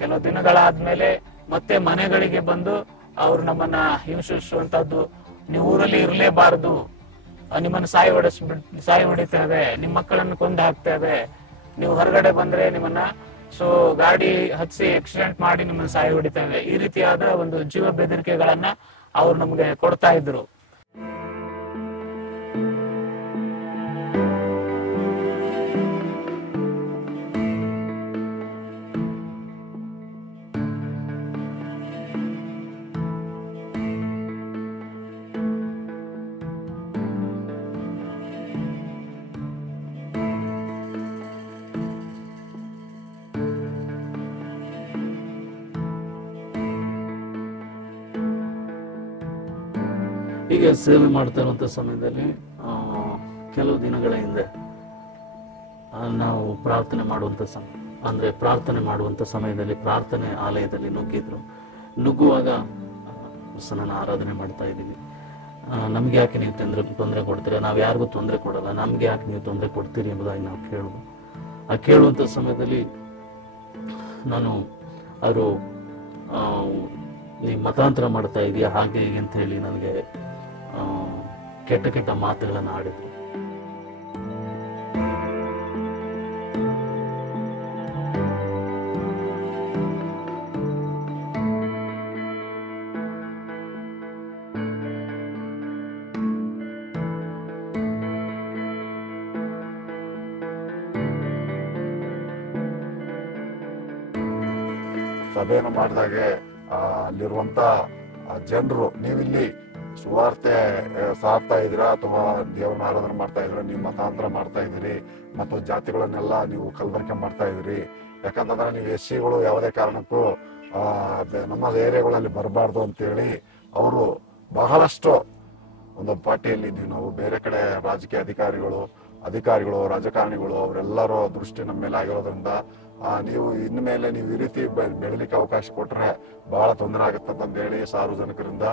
ಕೆಲವು ದಿನಗಳಾದ್ಮೇಲೆ ಮತ್ತೆ ಮನೆಗಳಿಗೆ ಬಂದು ಅವ್ರು ನಮ್ಮನ್ನ ಹಿಂಸಿಸುವಂತದ್ದು. ನೀವು ಊರಲ್ಲಿ ಇರಲೇಬಾರದು, ನಿಮ್ಮನ್ನು ಸಾಯಿ ಹೊಡಿತೇವೆ, ನಿಮ್ಮ ಮಕ್ಕಳನ್ನು ಕೊಂದು ಹಾಕ್ತೇವೆ, ನೀವು ಹೊರಗಡೆ ಬಂದ್ರೆ ನಿಮ್ಮನ್ನ ಗಾಡಿ ಹಚ್ಚಿ ಆಕ್ಸಿಡೆಂಟ್ ಮಾಡಿ ನಿಮ್ಮನ್ನ ಸಾಯಿ ಹೊಡಿತೇವೆ, ಈ ರೀತಿಯಾದ ಒಂದು ಜೀವ ಬೆದರಿಕೆಗಳನ್ನ ಅವ್ರು ನಮ್ಗೆ ಕೊಡ್ತಾ ಇದ್ರು. ಹೀಗೆ ಸೇವೆ ಮಾಡ್ತಾ ಇರುವಂತ ಸಮಯದಲ್ಲಿ ಕೆಲವು ದಿನಗಳ ಹಿಂದೆ ನಾವು ಪ್ರಾರ್ಥನೆ ಮಾಡುವಂತ ಸಮಯದಲ್ಲಿ ಪ್ರಾರ್ಥನೆ ಆಲಯದಲ್ಲಿ ನುಗ್ಗುವಾಗ ನನ್ನ ಆರಾಧನೆ ಮಾಡ್ತಾ ಇದ್ದೀವಿ. ನಮ್ಗೆ ಯಾಕೆ ನೀವು ತೊಂದರೆ ಕೊಡ್ತೀರಾ, ನಾವ್ ಯಾರಿಗೂ ತೊಂದರೆ ಕೊಡಲ್ಲ, ನಮ್ಗೆ ಯಾಕೆ ನೀವು ತೊಂದರೆ ಕೊಡ್ತೀರಿ ಎಂಬುದಾಗಿ ನಾವು ಕೇಳುವಂತ ಸಮಯದಲ್ಲಿ ನಾನು ಅವರು ನೀ ಮತಾಂತರ ಮಾಡ್ತಾ ಇದೀಯಾ ಹಾಗೆ ಹೀಗೆ ಅಂತ ಹೇಳಿ ನನಗೆ ಕೆಟ್ಟ ಮಾತುಗಳನ್ನ ಆಡಿದ್ರು. ಸಭೆಯನ್ನು ಮಾಡಿದಾಗೆ ಅಲ್ಲಿರುವಂತ ಜನರು, ನೀವಿಲ್ಲಿ ಸುವಾರ್ತೆ ಸಾರ್ತಾ ಇದ್ದೀರಾ ಅಥವಾ ದೇವರನ್ನ ಆರಾಧನೆ ಮಾಡ್ತಾ ಇದ್ದೀರಾ, ನೀವು ಮತಾಂತರ ಮಾಡ್ತಾ ಇದ್ದೀರಿ ಮತ್ತು ಜಾತಿಗಳನ್ನೆಲ್ಲ ನೀವು ಕಲಬೆರಕೆ ಮಾಡ್ತಾ ಇದ್ದೀರಿ, ಯಾಕಂತಂದ್ರೆ ನೀವು ಎಸ್ಸಿಗಳು ಯಾವುದೇ ಕಾರಣಕ್ಕೂ ನಮ್ಮ ಏರಿಯಾಗಳಲ್ಲಿ ಬರಬಾರ್ದು ಅಂತೇಳಿ ಅವರು ಬಹಳಷ್ಟು ಒಂದು ಪಾರ್ಟಿಯಲ್ಲಿ ಇದ್ದೀವಿ ನಾವು. ಬೇರೆ ಕಡೆ ರಾಜಕೀಯ ಅಧಿಕಾರಿಗಳು ರಾಜಕಾರಣಿಗಳು ಅವರೆಲ್ಲರೂ ದೃಷ್ಟಿ ನಮ್ಮ ಮೇಲೆ ಆಗಿರೋದ್ರಿಂದ ನೀವು ಇನ್ಮೇಲೆ ನೀವು ಈ ರೀತಿ ಬೆಳಲಿಕ್ಕೆ ಅವಕಾಶ ಕೊಟ್ರೆ ಬಹಳ ತೊಂದರೆ ಆಗುತ್ತಂತ ಹೇಳಿ ಸಾರ್ವಜನಿಕರಿಂದ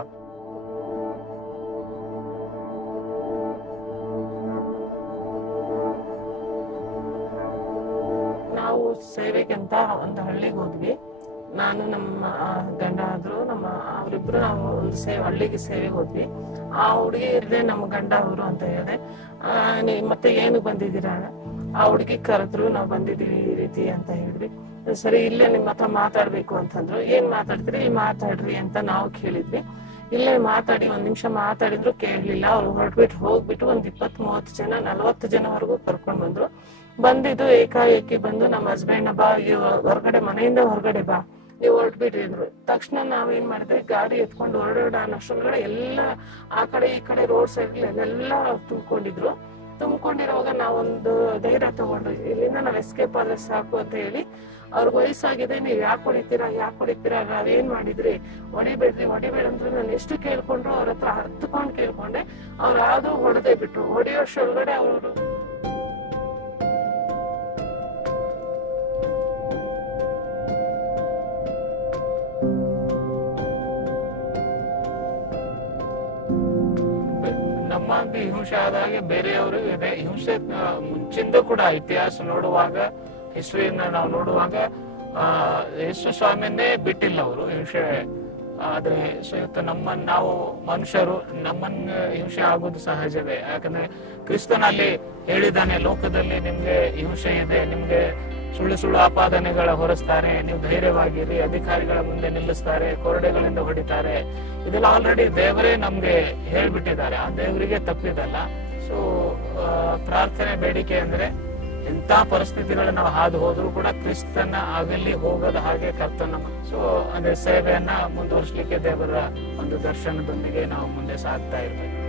ನಾವು ಸೇವೆಗೆ ಅಂತ ಒಂದು ಹಳ್ಳಿಗೆ ಹೋದ್ವಿ. ನಾನು ನಮ್ಮ ಗಂಡ ಆದ್ರು ಅವರಿಬ್ರು ನಾವು ಒಂದು ಹಳ್ಳಿಗೆ ಸೇವೆಗೆ ಹೋದ್ವಿ. ಆ ಹುಡುಗಿ ಇರ್ದೆ ನಮ್ಮ ಗಂಡ ಅವರು ಅಂತ ಹೇಳಿದೆ. ಮತ್ತೆ ಏನು ಬಂದಿದ್ದೀರಾ? ಆ ಹುಡುಗಿ ಕರೆದ್ರು, ನಾವು ಬಂದಿದೀವಿ ಈ ರೀತಿ ಅಂತ ಹೇಳಿದ್ವಿ. ಸರಿ, ಇಲ್ಲೇ ನಿಮ್ಮ ಹತ್ರ ಮಾತಾಡ್ಬೇಕು ಅಂತಂದ್ರು. ಏನ್ ಮಾತಾಡ್ತೀರಿ? ಇಲ್ಲಿ ಮಾತಾಡ್ರಿ ಅಂತ ನಾವು ಕೇಳಿದ್ವಿ. ಇಲ್ಲೇ ಮಾತಾಡಿ 1 ನಿಮಿಷ ಮಾತಾಡಿದ್ರು ಕೇಳಲಿಲ್ಲ. ಅವ್ರು ಹೋಗ್ಬಿಟ್ಟು ಒಂದ್ 20-30 ಜನ 40 ಜನವರೆಗೂ ಕರ್ಕೊಂಡ್ ಬಂದಿದ್ದು ಏಕಾಏಕಿ ಬಂದು ನಮ್ಮ ಹಸ್ಬೆಂಡ್ ಬಾ ಹೊರಗಡೆ, ಮನೆಯಿಂದ ಹೊರಗಡೆ ಬಾ, ನೀವು ಹೊರಟ್ಬಿಟ್ರಿ ಅಂದ್ರು. ತಕ್ಷಣ ನಾವೇನ್ ಮಾಡಿದ್ವಿ, ಗಾಡಿ ಎತ್ಕೊಂಡು ಅನ್ನೋಷ್ಟ್ರೊಳಗಡೆ ಎಲ್ಲ ಆ ಕಡೆ ಈ ಕಡೆ ರೋಡ್ ಸೈಡ್ ಎಲ್ಲ ತುಂಬಿಕೊಂಡಿರುವಾಗ ನಾವೊಂದು ಧೈರ್ಯ ತಗೊಂಡು ಇಲ್ಲಿಂದ ನಾವ್ ಎಸ್ಕೇಪ್ ಆದ್ರೆ ಸಾಕು ಅಂತ ಹೇಳಿ, ಅವ್ರಿಗೆ ವಯಸ್ಸಾಗಿದೆ, ನೀವ್ ಯಾಕೆ ಹೊಡಿತೀರಾ ನಾವೇನ್ ಮಾಡಿದ್ರಿ, ಹೊಡಿಬೇಡ ಅಂದ್ರೆ ನಾನು ಎಷ್ಟು ಕೇಳ್ಕೊಂಡ್ರು ಅವ್ರ ಹತ್ರ ಹತ್ಕೊಂಡ್ ಕೇಳ್ಕೊಂಡೆ. ಅವ್ರು ಆದ್ರೂ ಹೊಡೆದೇ ಬಿಟ್ರು. ಹೊಡೆಯೋಷ್ಟೊಳಗಡೆ ಅವರು ನಮ್ಮಾಗಿ ಹಿಂಸೆ ಆದಾಗೆ ಬೇರೆಯವರು ಇದೆ ಹಿಂಸೆ. ಮುಂಚಿಂದ ಕೂಡ ಇತಿಹಾಸ ನೋಡುವಾಗ, ಹಿಸ್ಟ್ರಿಯನ್ನ ನಾವು ನೋಡುವಾಗ ಯೇಸು ಸ್ವಾಮಿಯನ್ನೇ ಬಿಟ್ಟಿಲ್ಲ ಅವರು ಹಿಂಸೆ. ಆದ್ರೆ ನಾವು ಮನುಷ್ಯರು, ನಮ್ಮನ್ನ ಹಿಂಸೆ ಆಗೋದು ಸಹಜವೇ. ಯಾಕಂದ್ರೆ ಕ್ರಿಸ್ತನಲ್ಲಿ ಹೇಳಿದಾನೆ, ಲೋಕದಲ್ಲಿ ನಿಮ್ಗೆ ಹಿಂಸೆ ಇದೆ, ನಿಮ್ಗೆ ಸುಳ್ಳು ಆಪಾದನೆಗಳ ಹೊರಿಸ್ತಾರೆ, ನೀವು ಧೈರ್ಯವಾಗಿರಿ, ಅಧಿಕಾರಿಗಳ ಮುಂದೆ ನಿಲ್ಲಿಸ್ತಾರೆ, ಕೊರಡೆಗಳಿಂದ ಹೊಡಿತಾರೆ. ಇದೆಲ್ಲ ಆಲ್ರೆಡಿ ದೇವರೇ ನಮ್ಗೆ ಹೇಳ್ಬಿಟ್ಟಿದ್ದಾರೆ, ಆ ದೇವರಿಗೆ ತಪ್ಪಿದಲ್ಲ. ಸೊ ಪ್ರಾರ್ಥನೆ ಬೇಡಿಕೆ ಅಂದ್ರೆ ಎಂತ ಪರಿಸ್ಥಿತಿಗಳನ್ನ ನಾವು ಹಾದು ಹೋದ್ರು ಕೂಡ ಕ್ರಿಸ್ತನ ಆಗಲಿ ಹೋಗದ ಹಾಗೆ ಕರ್ತನ. ಸೊ ಅದೇ ಸೇವೆಯನ್ನ ಮುಂದುವರಿಸಲಿಕ್ಕೆ ದೇವರ ಒಂದು ದರ್ಶನದೊಂದಿಗೆ ನಾವು ಮುಂದೆ ಸಾಗ್ತಾ ಇರ್ಬೇಕು.